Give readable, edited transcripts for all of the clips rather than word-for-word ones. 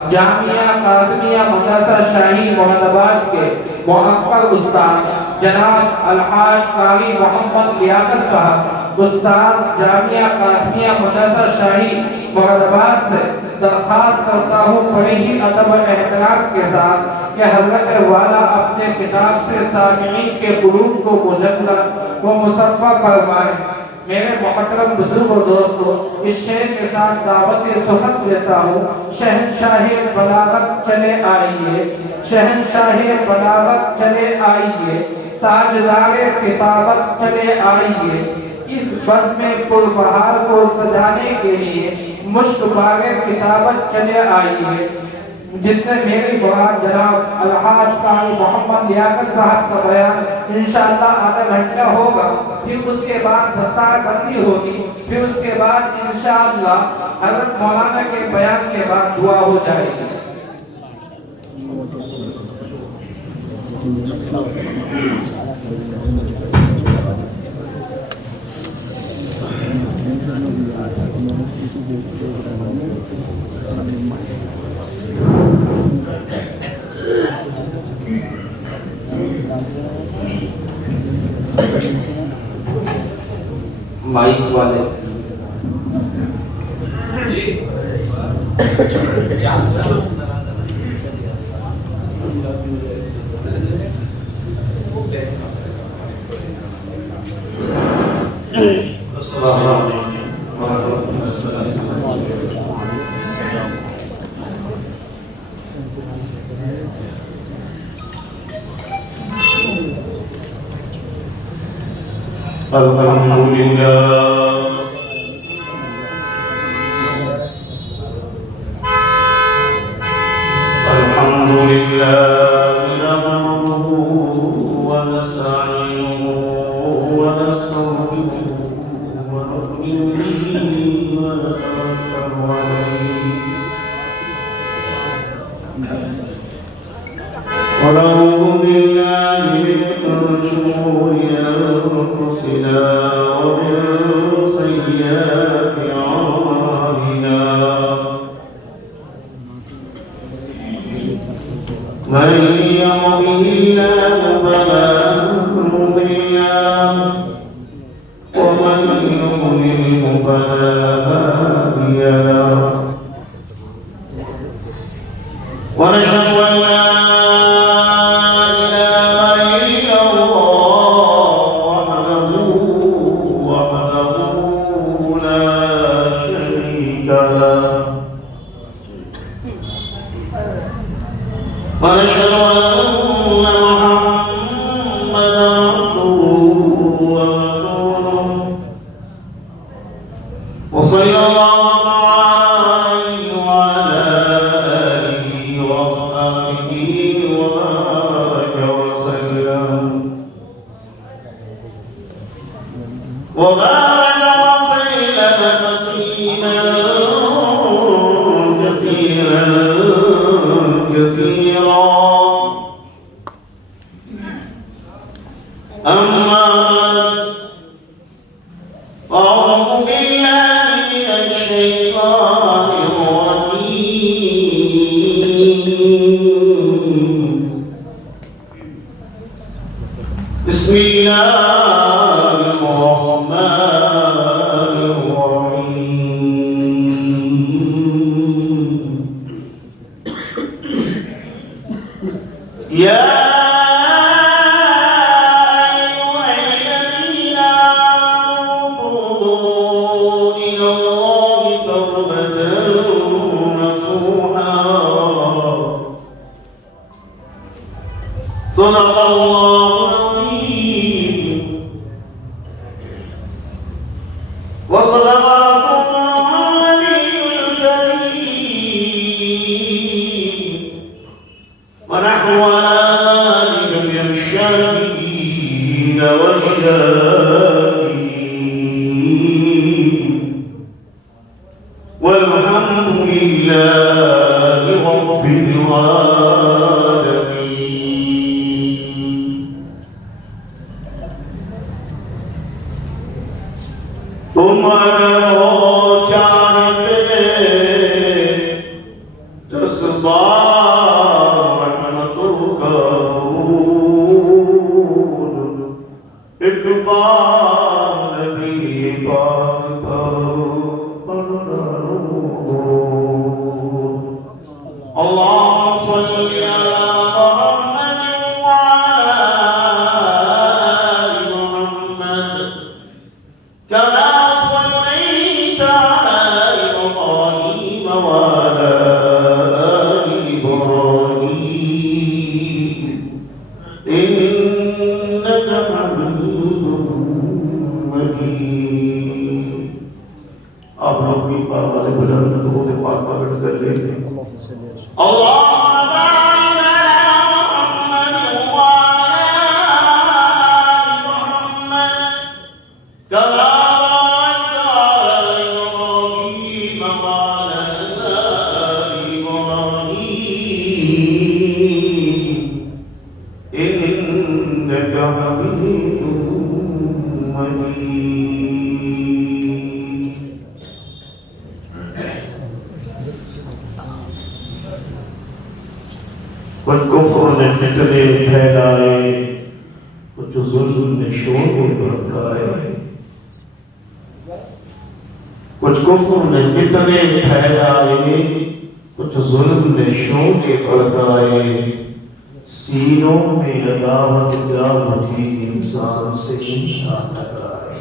جامعہ قاسمیہ مدرسہ شاہی محمد آباد کے موقر استاد جناب الحاج قاری محمد لیاقت صاحب استاد جامعہ قاسمیہ مدرسہ شاہی محمد آباد سے درخواست کرتا ہوں بڑے ہی ادب و احترام کے ساتھ کہ حضرت والا اپنے کتاب سے سامعین کے قلوب کو مجلہ و مصفہ فرمائیں۔ میرے محترم بزرگ و دوستو، اس شعر کے ساتھ دعوت سخت دیتا ہوں۔ شہنشاہ بلاغت چلے آئیے، شہنشاہ بلاغت چلے آئیے، تاجدار خطابت چلے آئیے، اس بزم پربہار کو سجانے کے لیے مشک بار کتابت چلے آئیے، جس سے میری مراد جناب الحاج قاری محمد لیاقت صاحب کا بیان انشاءاللہ آدھا گھنٹہ ہوگا، پھر اس کے بعد دستار بندی ہوگی، پھر اس کے بعد انشاءاللہ حضرت مولانا کے بیان کے بعد دعا ہو جائے گی۔ مائک والے السلام علیکم ورحمۃ الحمد لله الحمد لله نحمده ونستعينه ونستغفره ونؤمن به ونتوكل عليه ونعوذ بالله من شرور أنفسنا ومن سيئات أعمالنا من يهده الله فلا مضل له ومن يضلل فلا هادي له ونشهد أن لا ونشهد أن محمدا عبده ورسوله وصلى الله عليه وعلى آله وأصحابه وبارك وسلم وبارك وسلم تسليما كثيرا كثيرا أما أعوذ بالله من الشيطان الرجيم بسم الله الرحمن الرحيم يا صدق الله العظيم وصدق رسوله النبي الكريم ونحن على ذلك من الشاهدين والشاكرين والحمد لله رب العالمين تم اگر ہو جانتے جس استغفار رحمتك اقبال نبی پاک اللهم صل على محمد وعلى آل محمد كما صليت على إبراهيم وعلى آل إبراهيم إنك حميد مجيد. آپ لوگ بھی آواز بلند درود پاک پڑھ کر لیتے ہیں. اللهم بارك على محمد وعلى آل محمد كما باركت على إبراهيم وعلى آل إبراهيم إنك حميد مجيد. کچھ کفر نے فتنے پھیلائے، کچھ ظلم نے شور بھڑکائے. کچھ کفر نے فتنے پھیلائے، کچھ ظلم نے شور بھڑکائے. سینوں میں عداوت جا بجھی، انسان سے انسان ٹکرائے.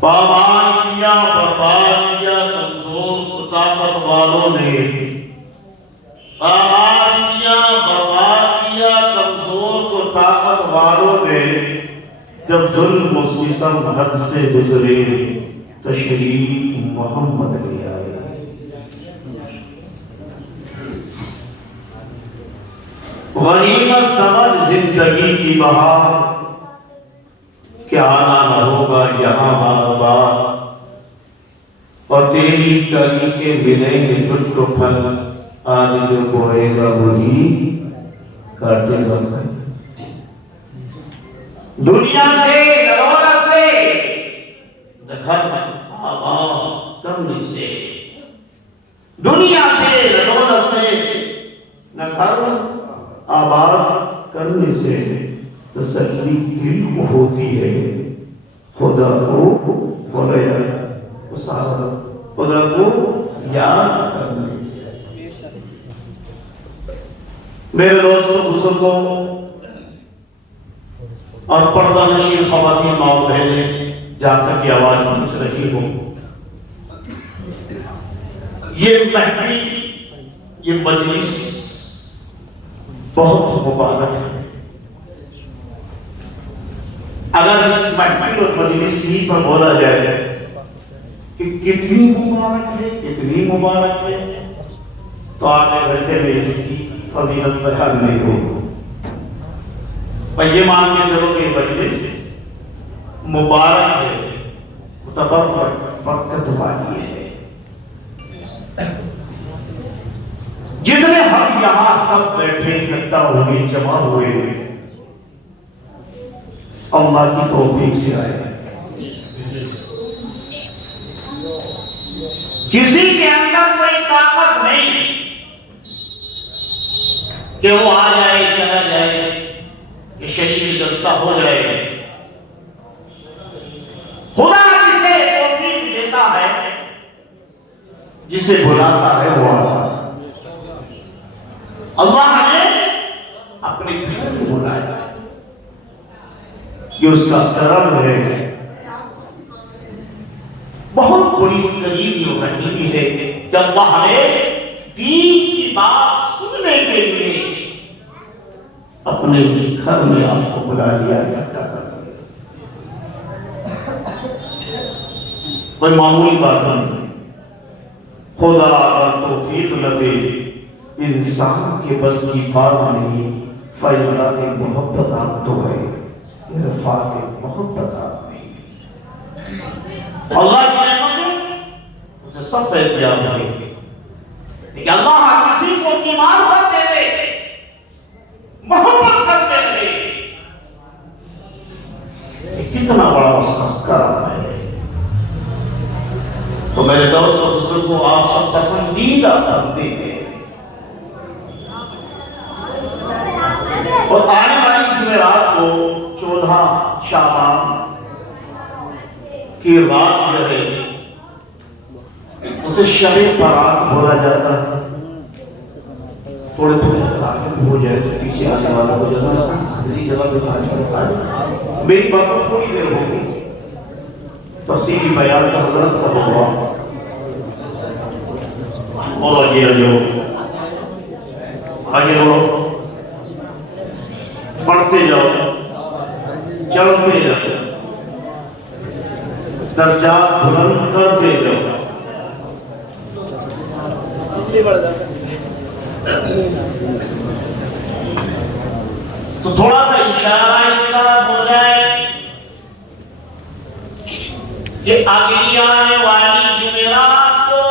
پامال کیا، برباد کیا کمزور طاقت والوں نے. برباد کیا کمزور کو طاقت والوں نے. جب ظلم و ستم حد سے گزرے، تشریف محمد لے آئے. غنیمت سمجھ زندگی کی بہار کہ آنا نہ ہوگا یہاں بار بار، اور تیری کلی کے ملیں گے تجھ کو پھل. آج جو بوئے گا وہی کاٹے گا. دنیا سے دولت سے گھر آباد کرنے سے، دنیا سے دولت سے نہ گھر آباد کرنے سے تسلی دل کو ہوتی ہے. خدا کو خدا کو یاد کرنے سے. میرے دوستوں، بزرگوں اور پردہ نشین خواتین ماں بہنیں، جہاں تک یہ آواز پہنچ رہی ہو، یہ محفل، یہ مجلس بہت مبارک ہے. اگر اس محفل اور مجلس ہی پر بولا جائے کہ کتنی مبارک ہے، کتنی مبارک ہے، تو آگے گھنٹے میں اس کی فضیلت بیان نہیں ہو. پر یہ مان کے چلو کہ مجلس مبارک ہے، متبرک برکت والی ہے. جتنے ہم یہاں سب بیٹھے اکٹھا ہوئے، جمع ہوئے، اللہ کی توفیق سے آئے. کسی کے اندر کوئی طاقت نہیں کہ وہ آ جائے چلا جائے، کہ شریف جلسہ ہو جائے. خدا جسے توفیق دیتا ہے، جسے بلاتا ہے وہ آتا ہے. اللہ نے اپنے گھر میں بلایا، یہ اس کا کرم ہے. بہت بڑی کریمی اور رحیمی ہے کہ اللہ نے دین کی بات سننے کے لیے اپنے گھر میں آپ کو بلا لیا. کوئی معمولی بات نہیں. خدا اگر توفیق نہ دے، انسان کے بس کی بات نہیں. فیضات محبت آپ تو ہے، رفعات محبت آپ نہیں. اللہ کی نعمت اسے سب فیضیاب ہے، لیکن اللہ کسی کو بیمار کر دے دے، محبت کرتے رہے، کتنا بڑا اس کا کرم ہے. تو میرے دوست اور بزرگوں، آپ سب پسندیدہ بندے ہیں. اور آنے والی جمعرات کو 14 شعبان کی رات جو ہے اسے شب برات بولا جاتا ہے. تھوڑے آگے ہو جائے پیچھے آنے والا ہو جاتا. میری بات کو تھوڑی دیر ہوگی تفصیلی بیان کا حضرت کا ہوگا. اور آگے بڑھو پڑھتے جاؤ چلتے جاؤ درجات بلند کرتے جاؤ. تو تھوڑا سا اشارہ اس طرح ہو جائے کہ اگلی آنے والی جمعرات کو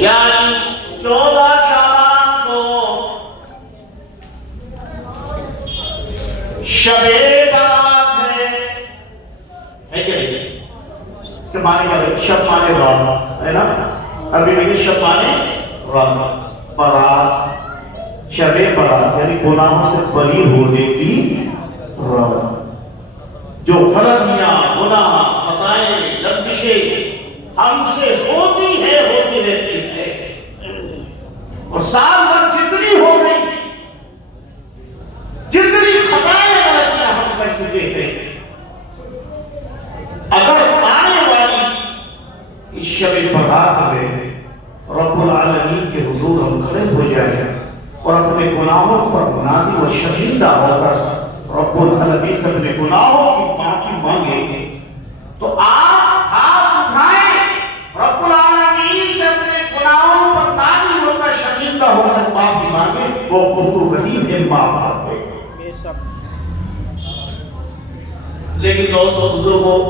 یعنی 14 شعبان کو شب برات ہے کہ نہیں؟ اس کے معنی کیا ہے؟ شب معنی رات ہے نا. ابھی بھی شب معنی رات برات شب برات یعنی گناہوں سے بری ہونے کی رات. جو غلطیاں گناہ خطائیں لغزشیں ہم سے ہوتی رہتی ہے اور سال بھر جتنی ہو گئی جتنی خطائیں غلطیاں ہم کر چکے ہیں اگر آنے والی اس شب برات میں رب العالمین کے حضور ہم کھڑے ہو جائیں اور اپنے گناہوں پر نادم و شرمندہ ہو کر رب العالمین سے اپنے گناہوں کی معافی مانگے تو آپ ہاتھ اٹھائیں رب العالمین سے اپنے گناہوں پر نادم ہو کر شرمندہ ہو کر معافی مانگے. وہ غفور رحیم ہے معاف کرتے. لیکن دوستو بزرگوں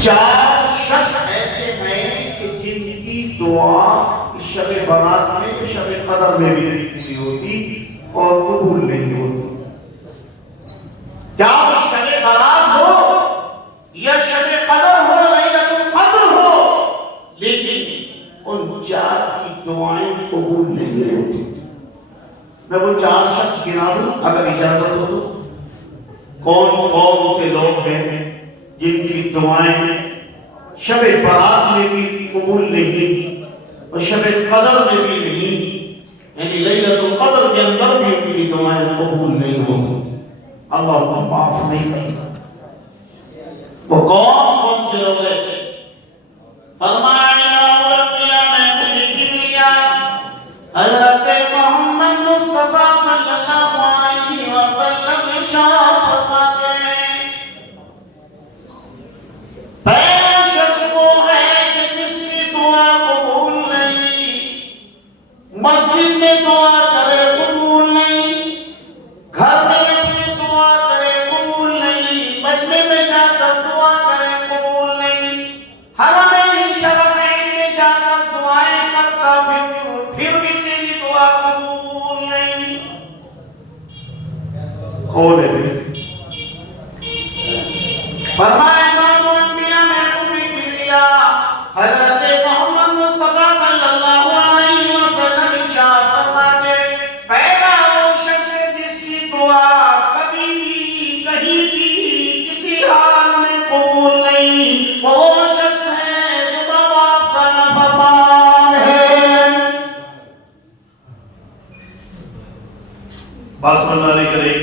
4 شخص ایسے ہیں کہ جن کی دعا اس شب برات میں شب قدر میں بھی نہیں پوری ہوتی اور قبول نہیں ہوتی. کیا وہ شب برات ہو یا شب قدر ہو لیلۃ القدر ہو لیکن ان 4 کی دعائیں قبول نہیں ہوتی. میں وہ 4 شخص گنا دوں اگر اجازت ہو تو. کون سے لوگ ہیں جن کی دعائیں شب برات میں بھی قبول نہیں اور شب قدر میں بھی نہیں یعنی لیلۃ القدر کے اندر بھی ان کی دعائیں قبول نہیں ہوتی. اللہ کو معاف نہیں کرتا. وہ کون سے لوگ ہیں؟ فرمایا امام الانبیاء محمود کبریا حضرت محمد مصطفیٰ صلی اللہ علیہ وسلم ارشاد فرماتے ہیں پہلا شخص وہ ہے کہ جس کی دعا قبول نہیں. مسجد میں دعا کرے قبول نہیں, گھر میں اپنی دعا کرے قبول نہیں, مجمع میں جا کر دعا کرے قبول نہیں, حرمین شریفین میں جا کر دعائیں کرتا پھر بھی تیری دعا قبول نہیں. کون ہے؟ فرمایا امام الانبیاء محبوب کبریا حضرت محمد مصطفیٰ صلی اللہ علیہ وسلم ارشاد فرماتے پہلا وہ شخص ہے جس کی دعا کبھی بھی کہیں بھی کسی حال میں قبول نہیں. وہ شخص ہے جو ماں باپ کا نافرمان ہے. بات سمجھانے کے لیے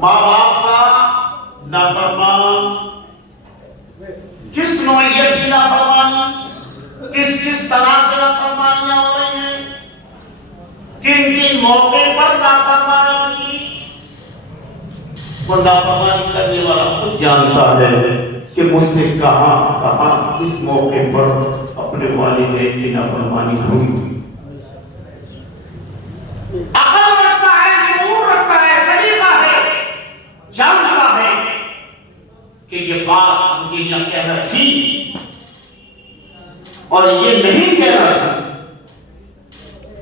ماں باپ کا نافرمان کس نوعیت کی نافرمانی, کس طرح سے نافرمانیاں ہو رہی ہیں, کن موقع پر نافرمانی کی. وہ نافرمانی کرنے والا خود جانتا ہے کہ مجھ سے کہاں کس موقع پر اپنے والدین کی نافرمانی ہوئی. عقل رکھتا ہے, شعور رکھتا ہے, سلیقہ ہے, جانتا ہے کہ یہ بات مجھے یہ کہنا تھی اور یہ نہیں کہنا تھا,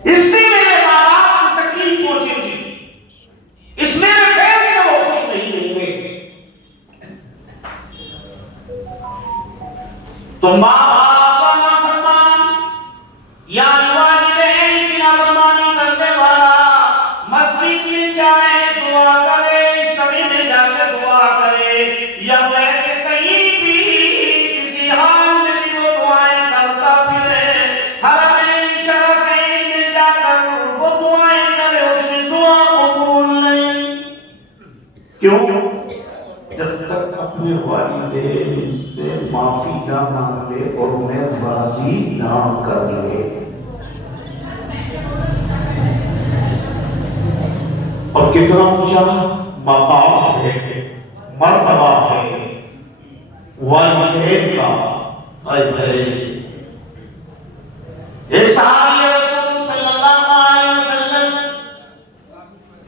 اس سے میرے ماں باپ کو تکلیف پہنچے گی, اس میرے فعل سے وہ خوش نہیں ہوئے. تو ماں باپ کا نافرمان یا والدین کی نافرمانی کیوں؟ جب تک اپنے والدین سے معافی نہ مانگ لے اور انہیں راضی نہ کر لے. اور کتنا اونچا مقام ہے، مرتبہ ہے والدین کا. ایک صحابی رسول صلی اللہ علیہ وسلم،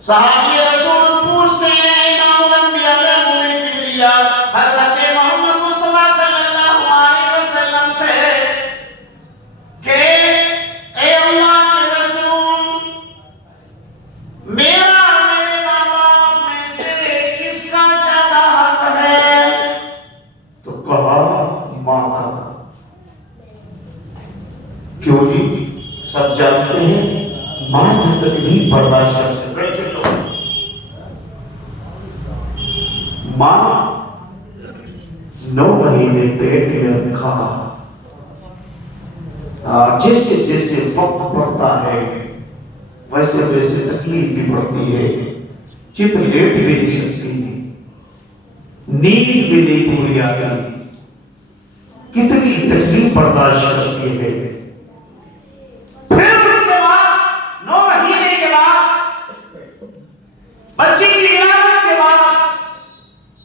صحابی رسول پوچھتے ہیں امام الانبیاء محمد کبریا حضرت محمد مصطفیٰ صلی اللہ علیہ وسلم سے کہ اے اللہ کے رسول، میرا میرے ماں باپ میں سے کس کا زیادہ حق ہے؟ تو کہا ماں کا. کیوں جی؟ سب جانتے ہیں ماں کی تکلیف برداشت کرتے. ماں 9 مہینے پیٹ میں رکھا، جیسے جیسے وقت بڑھتا ہے ویسے ویسے تکلیف بھی بڑھتی ہے. چپ لیٹ بھی نہیں سکتی، نیند بھی نہیں پوری آتی، کتنی تکلیف برداشت کرتی ہے. پھر اس کے بعد 9 مہینے کے بعد بچے کی ولادت کے بعد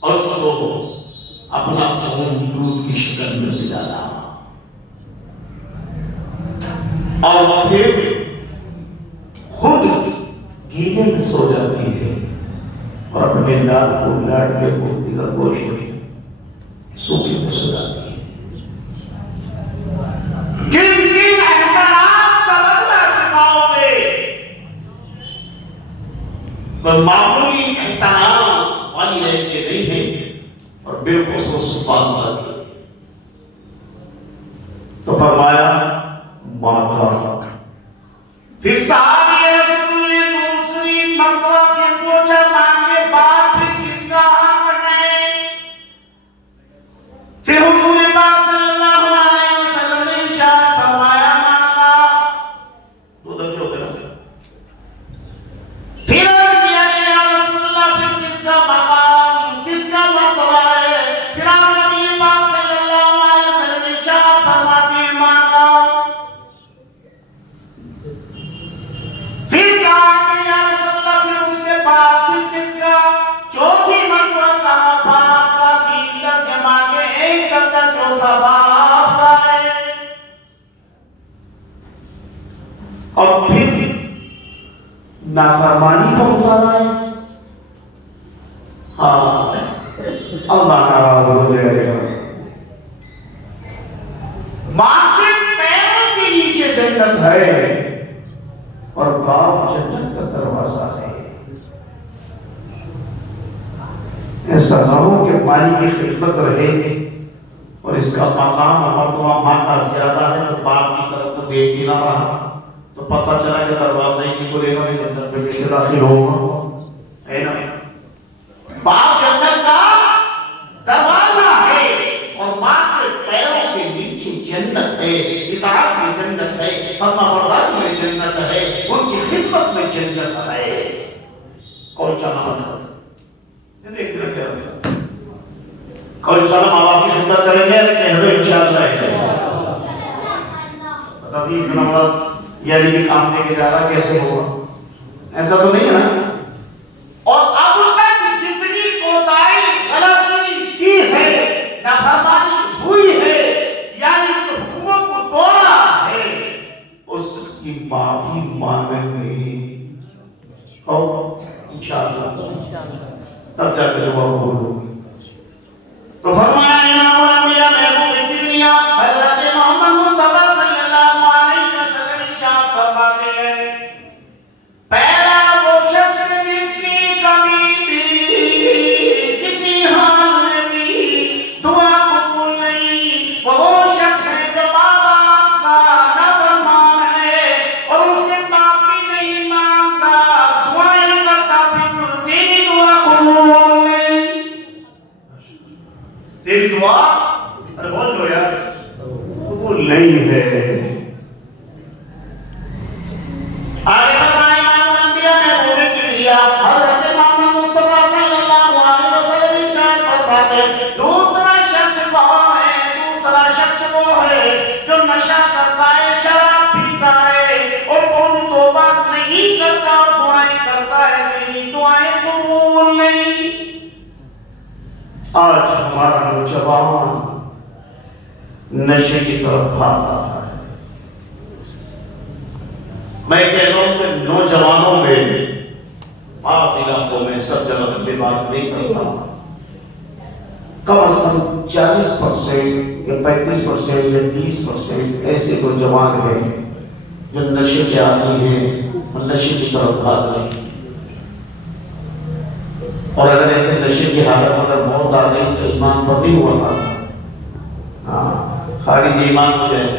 اس کو اپنا خون دودھ کی شکل میں پلانا، اور پھر خود گیلے میں سو جاتی ہے اور اپنے لال کو لاڈلے کو دیگر گوشت میں سوکھے میں سو جاتی ہے. کن کن احسانات کا بدلہ چکاؤ گے؟ کوئی معمولی احسانات والدین کے نہیں ہیں، اور بالخصوص والدہ کے. تو فرمایا ماں کا. پھر صحابی رسول نے دوسری مرتبہ پھر پوچھا ماں کے بعد پھر کس کا حق ہے؟ پھر حضور پاک صلی اللہ علیہ وسلم نے ارشاد فرمایا ماں کا. تو جو پھر کیا کہ یا رسول اللہ پھر کس کا مقام، کس کا مرتبہ ہے؟ پھر آپ نبی پاک صلی اللہ علیہ وسلم ارشاد فرماتے ہیں ماں کا. پھر کہا کہ یا رسول اللہ پھر اس کے بعد پھر کس کا؟ چوتھی مرتبہ کہا باپ کا. 3 درجے ماں کے، 1 درجہ چوتھا باپ کا ہے. اور پھر نافرمانی پر اتارا ہے. ہاں اللہ ناراض ہو جائے گا. ماں کے پیروں کے نیچے جنت ہے اور باپ جنت کا دروازہ ہے. ایسا نہ ہو کہ مالی کی خدمت رہے اور اس کا مقام مرتبہ ماں کا زیادہ ہے تو باپ کی طرف کو دیکھ ہی نہ رہا، تو پتہ چلا کہ دروازہ ہی نہیں کھلے گا، میں جنت میں کیسے داخل ہوگا؟ ہے نا؟ باپ جنت کا دروازہ ہے اور ماں کے پیروں کے نیچے جنت ہے. اطاعت میں جنت ہے، فرمانبرداری میں جنت ہے، ان کی خدمت میں جنت ہے. کوئی چلا کوئی چلا ماں باپ کی خدمت کریں گے کہہ رہے انشاءاللہ. بتا دیجیے جناب یعنی کہ کام دے کے جا رہا کیسے ہوگا؟ ایسا تو نہیں ہے نا. اور اب تک جتنی کوتاہی غلطی کی ہے، نافرمانی ہوئی ہے، یعنی حکموں کو توڑا ہے، اس کی معافی مانگیں گے اور انشاءاللہ تب جا کے دعا قبول ہوگی. تو فرمایا امام الانبیاء محبوب کبریا حضرت محمد مصطفیٰ صلی اللہ علیہ وسلم ارشاد فرماتے ہیں پہلا وہ شخص جس کی کبھی بھی کسی حال میں بھی دعا قبول نہیں، وہ شخص ہے جو ماں باپ کا نافرمان ہے اور اس سے معافی نہیں مانگتا، دعائیں کرتا پھر تیری دعا قبول نہیں. تیری دعا ارے بول دو یار قبول نہیں ہے. آگے فرمایا امام الانبیاء محبوب کبریا حضرت محمد مصطفیٰ صلی اللہ آج ہمارا نوجوان نشے کی طرف بھاگ رہا ہے۔ میں کہہ رہا ہوں کہ نوجوانوں میں بعض علاقوں میں سب جگہ کی بات نہیں کرتا، کم از کم 40% یا 35% یا 30% ایسے نوجوان ہیں جو نشے کے عادی ہیں اور نشے کی طرف بھاگ رہے ہیں۔ اور اگر ایسے نشے کی حالت اگر موت آ گئی تو ایمان پر نہیں ہوا تھا، خارج ایمان ہو جائے۔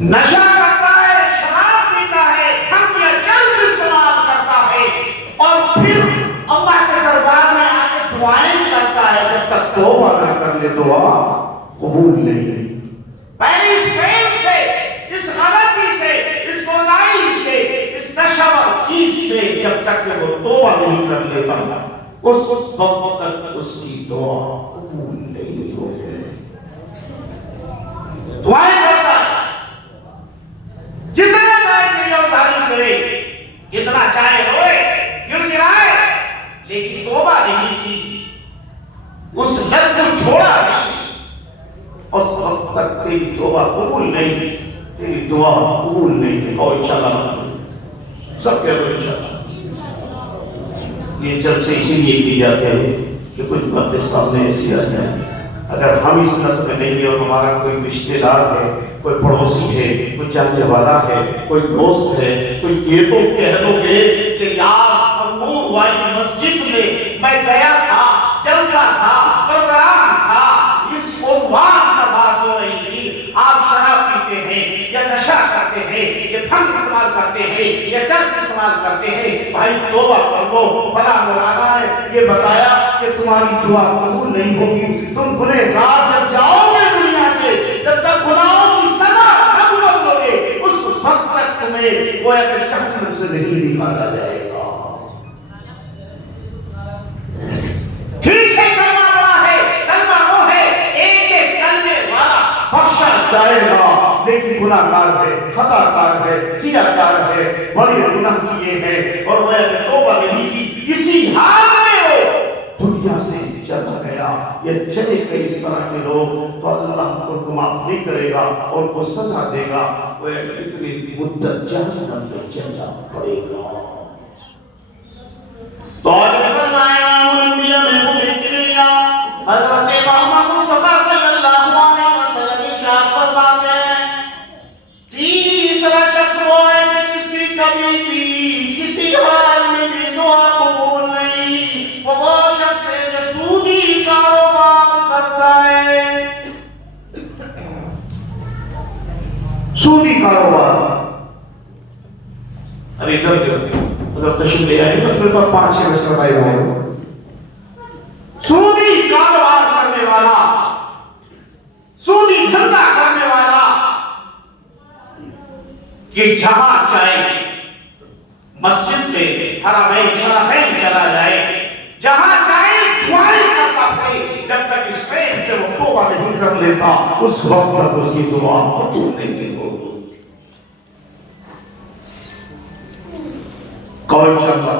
نشہ کرتا ہے، شراب پیتا ہے، ہم یا چرس استعمال کرتا ہے، اور پھر اللہ کے دربار میں آ کے دعائیں کرتا ہے۔ جب تک توبہ نہ کر لے دعا قبول نہیں۔ پہلے اس فعل سے، اس غلطی سے، اس گناہی سے، اس نشہ چیز سے جب تک وہ توبہ نہیں کر لیتا اس وقت تک اس کی دعا قبول نہیں ہوگی۔ دعائیں کرتا ہے، جتنا چاہے گریہوزاری کرے، جتنا چاہے روئے، گر گرائے، لیکن توبہ نہیں کی، اس لت کو چھوڑا نہیں، اس وقت تک تیری توبہ قبول نہیں، تیری دعا قبول نہیں۔ اور انشاءاللہ سب کہہ رہے انشاءاللہ۔ یہ جلسے اسی لیے کی جاتے ہیں کہ کچھ باتیں سامنے ایسی آ جائیں۔ اگر ہم اس لت میں نہیں ہیں اور ہمارا کوئی رشتہ دار ہے، کوئی پڑوسی ہے، کوئی جاننے والا ہے، کوئی دوست ہے، کوئی یہ تو کہہ دو گے کہ یار نور والی مسجد میں گیا تھا، جلسہ تھا، پروگرام تھا، اس عنوان پر بات ہو رہی تھی، آپ شراب پیتے ہیں یا نشہ کرتے ہیں یا بھنگ استعمال کرتے ہیں یا چرس استعمال کرتے ہیں، بھائی توبہ کر لو۔ فلاں مولانا نے یہ بتایا کہ تمہاری دعا قبول نہیں ہوگی، تم گنہگار جب جاؤ گے دنیا سے، جب تک گناہوں کی سزا نہ بھگتو گے، اس وقت تک تمہیں گویا کہ جہنم سے نہیں نکالا جائے گا۔ ٹھیک ہے، کلمہ بڑا ہے، کلمہ وہ ہے، ایک ایک کرنے والا بخشا جائے گا، لیکن گناہ کار ہے، خطا کار ہے، سیاہ کار ہے، بڑے گناہ کیے ہیں اور وہ توبہ نہیں کی، اسی حال میں وہ دنیا سے چلا گیا۔ یہ چلے گئے اس طرح کے لوگ تو اللہ ان کو معاف نہیں کرے گا اور ان کو سزا دے گا، وہ اتنی مدت جہنم میں چلا پڑے گا۔ تو امام الانبیاء میں وہ ذکر لیا، حضرت محمد مصطفیٰ صلی اللہ علیہ وسلم ارشاد فرماتے ہیں، تیسرا شخص وہ ہے کہ جس کی کبھی بھی کسی حال میں بھی دعا قبول نہیں، وہ شخص ہے جو سودی کاروبار کرتا ہے۔ سودی کاروبار، ارے ادھر تشریف لے آئے، بس میرے پاس 5-6 منٹ آئے ہوئے۔ سودی کاروبار کرنے والا، سودی دھندا کرنے والا، کہ جہاں چاہے مسجد میں حرمین شریفین چلا جائے، جہاں چاہے دعائیں کرتا پھرے، جب تک اس فعل سے وہ توبہ نہیں کر لیتا اس وقت تک اس کی دعا قبول نہیں ہوگی۔ کون انشاءاللہ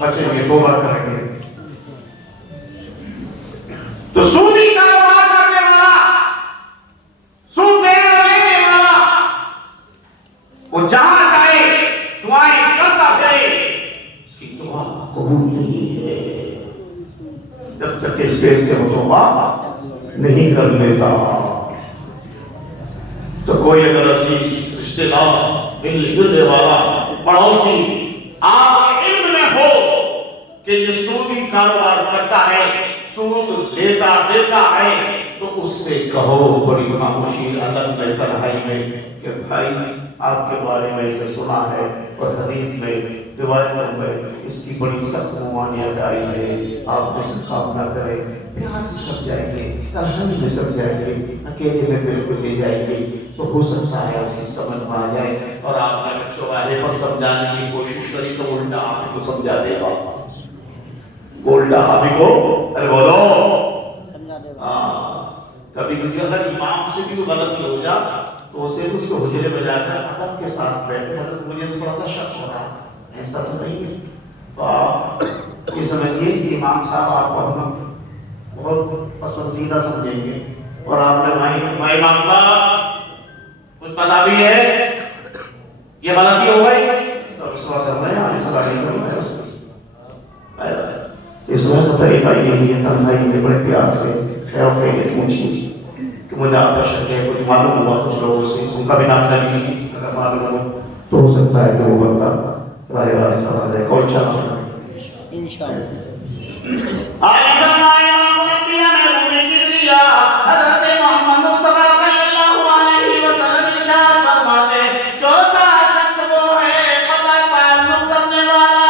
بچیں گے، توبہ کریں گے۔ تو سودی کاروبار کرنے والا، سود دینے والا، وہ جہاں چاہے دعائیں کرتا پھرے، اس کی دعا قبول نہیں ہے جب تک اس فعل سے وہ توبہ نہیں کر لیتا۔ تو کوئی اگر عزیز رشتہ دار، ملنے والا، پڑوسی آپ علم میں ہو کہ یہ سودی کاروبار کرتا ہے، سود دیتا ہے، تو اس سے کہو بڑی خاموشی الگ میں تنہائی میں کہ بھائی آپ کے بارے میں اسے سنا ہے اور حدیث میں روایتوں میں اس کی بڑی سخت ممانعت آئی ہے، آپ اسے خواب نہ کریں، پیار سے سمجھائیں گے، تنہائی میں سمجھائیں گے، اکیلے میں بالکل لے جائیں گے، تو ہو سکتا ہے اس کی سمجھ میں آ جائے، اور آپ نے چوراہے پر سمجھانے کی کوشش کری تو الٹا آپ کو سمجھا دے گا، الٹا آپ کو، ارے بولو، کبھی کسی اگر امام سے بھی غلطی ہو جا تو اسے اس کو حجرے میں جا کر ادب کے ساتھ بیٹھے، حضرت مجھے تھوڑا سا شک ہو رہا ہے، ایسا تو نہیں ہے، تو آپ یہ سمجھیے کہ امام صاحب آپ کو ہم بہت پسندیدہ سمجھیں گے، اور آپ نے بھائی امام صاحب کچھ پتا بھی ہے یہ غلطی ہو گئی تو اس وقت میں علیہ السلام اس وقت طریقہ یہی ہے، تنہائی میں بڑے پیار سے خیر و خیریت پوچھی کہ مجھے آپ کا شک ہے، کچھ معلوم ہوا کچھ لوگوں سے، ان کا بھی نام نہیں، اگر معلوم ہو تو ہو سکتا ہے کہ وہ بندہ راہ راست بتا جائے اور چلا انشاءاللہ۔ آج فرمائے امام الانبیاء نے رونے گر لیا، حضرت محمد مصطفیٰ صلی اللہ علیہ وسلم ارشاد فرماتے چوتھا شخص وہ ہے قطع تعلق کرنے والا،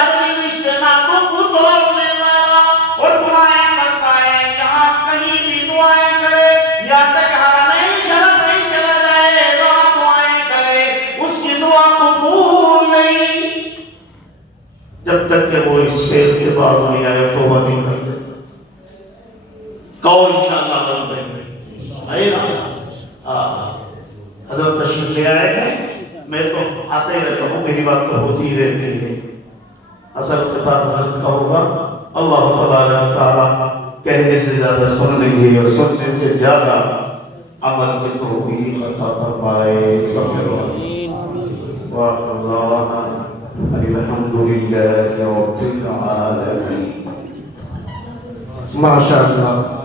اپنی رشتے ناتوں کو توڑنے والا، اور دعائیں کرتا ہے یہاں کہیں بھی دعائیں کرے، یا تک حرمین شرف نہیں چلا جائے وہاں دعائیں کرے، اس کی دعا قبول نہیں جب تک کہ وہ اس فعل سے باز نہیں آئے، توبہ نہیں کرتے۔ کہو انشاءاللہ کرتے ہیں حضرت تشریف لے آئے ہیں، میں تو آتے ہی رہتا ہوں، میری بات تو ہوتی ہی رہتی ہے۔ اصل خطاب حضرت کا ہوگا اللہ تبارک تعالیٰ کہنے سے زیادہ سننے کی اور سننے سے زیادہ عمل کی توفیق عطا فرمائے۔ وآخر دعوانا الحمد للہ رب العالمین۔ ماشاءاللہ۔